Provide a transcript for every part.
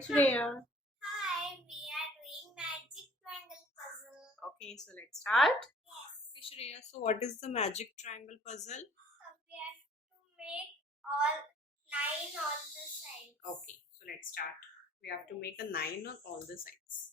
Hi Shreya. Hi, we are doing magic triangle puzzle. Okay, so let's start. Yes. Hey Shreya, so what is the magic triangle puzzle? We have to make all 9 on the sides. Okay, so let's start. We have to make a 9 on all the sides.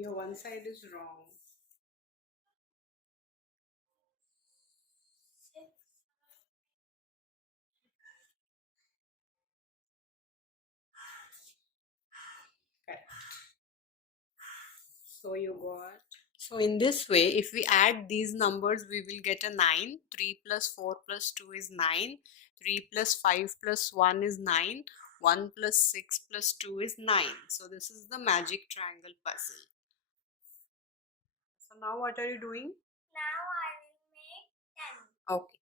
Your one side is wrong. Correct. So you got. So in this way, if we add these numbers, we will get a 9. 3 plus 4 plus 2 is 9. 3 plus 5 plus 1 is 9. 1 plus 6 plus 2 is 9. So this is the magic triangle puzzle. So now what are you doing? Now I will make 10. Okay.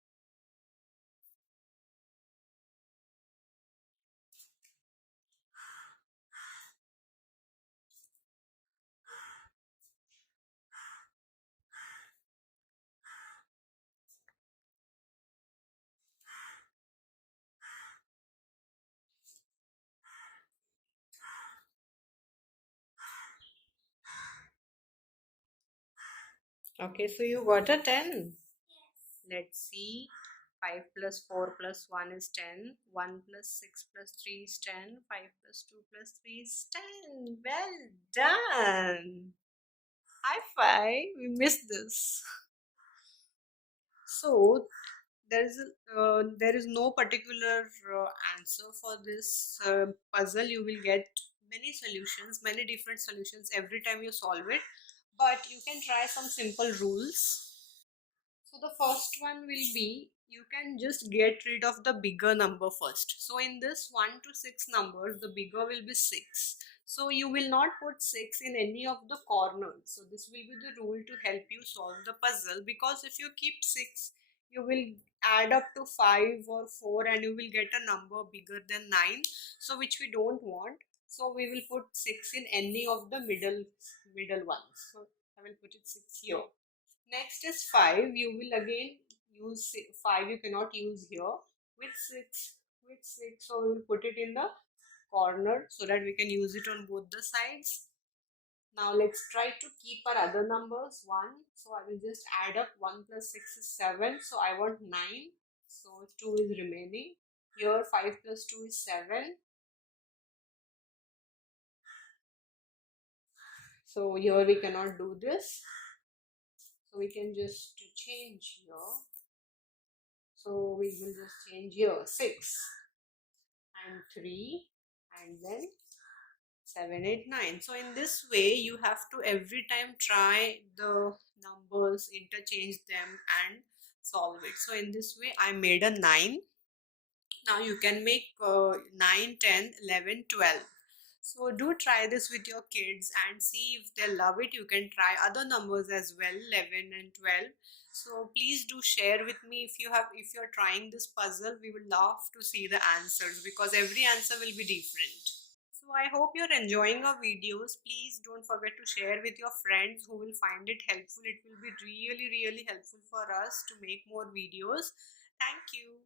Okay, so you got a 10. Yes. Let's see. 5 plus 4 plus 1 is 10. 1 plus 6 plus 3 is 10. 5 plus 2 plus 3 is 10. Well done. High five. We missed this. So there is no particular answer for this puzzle. You will get many solutions, many different solutions every time you solve it. But you can try some simple rules. So the first one will be you can just get rid of the bigger number first. So in this 1 to 6 numbers, the bigger will be 6. So you will not put 6 in any of the corners. So this will be the rule to help you solve the puzzle, because if you keep 6, you will add up to 5 or 4 and you will get a number bigger than 9. So which we don't want. So we will put 6 in any of the middle ones. So I will put it 6 here. Next is 5. You will again use 5. You cannot use here. With 6. With 6. So we will put it in the corner so that we can use it on both the sides. Now let's try to keep our other numbers. 1. So I will just add up. 1 plus 6 is 7. So I want 9. So 2 is remaining. Here 5 plus 2 is 7. So here we cannot do this. So we can just change here. So we will just change here 6 and 3 and then 7, 8, 9. So in this way you have to every time try the numbers, interchange them and solve it. So in this way I made a 9. Now you can make 9, 10, 11, 12. So do try this with your kids and see if they love it. You can try other numbers as well, 11 and 12. So please do share with me if you're trying this puzzle. We will love to see the answers because every answer will be different. So I hope you're enjoying our videos. Please don't forget to share with your friends who will find it helpful. It will be really helpful for us to make more videos. Thank you.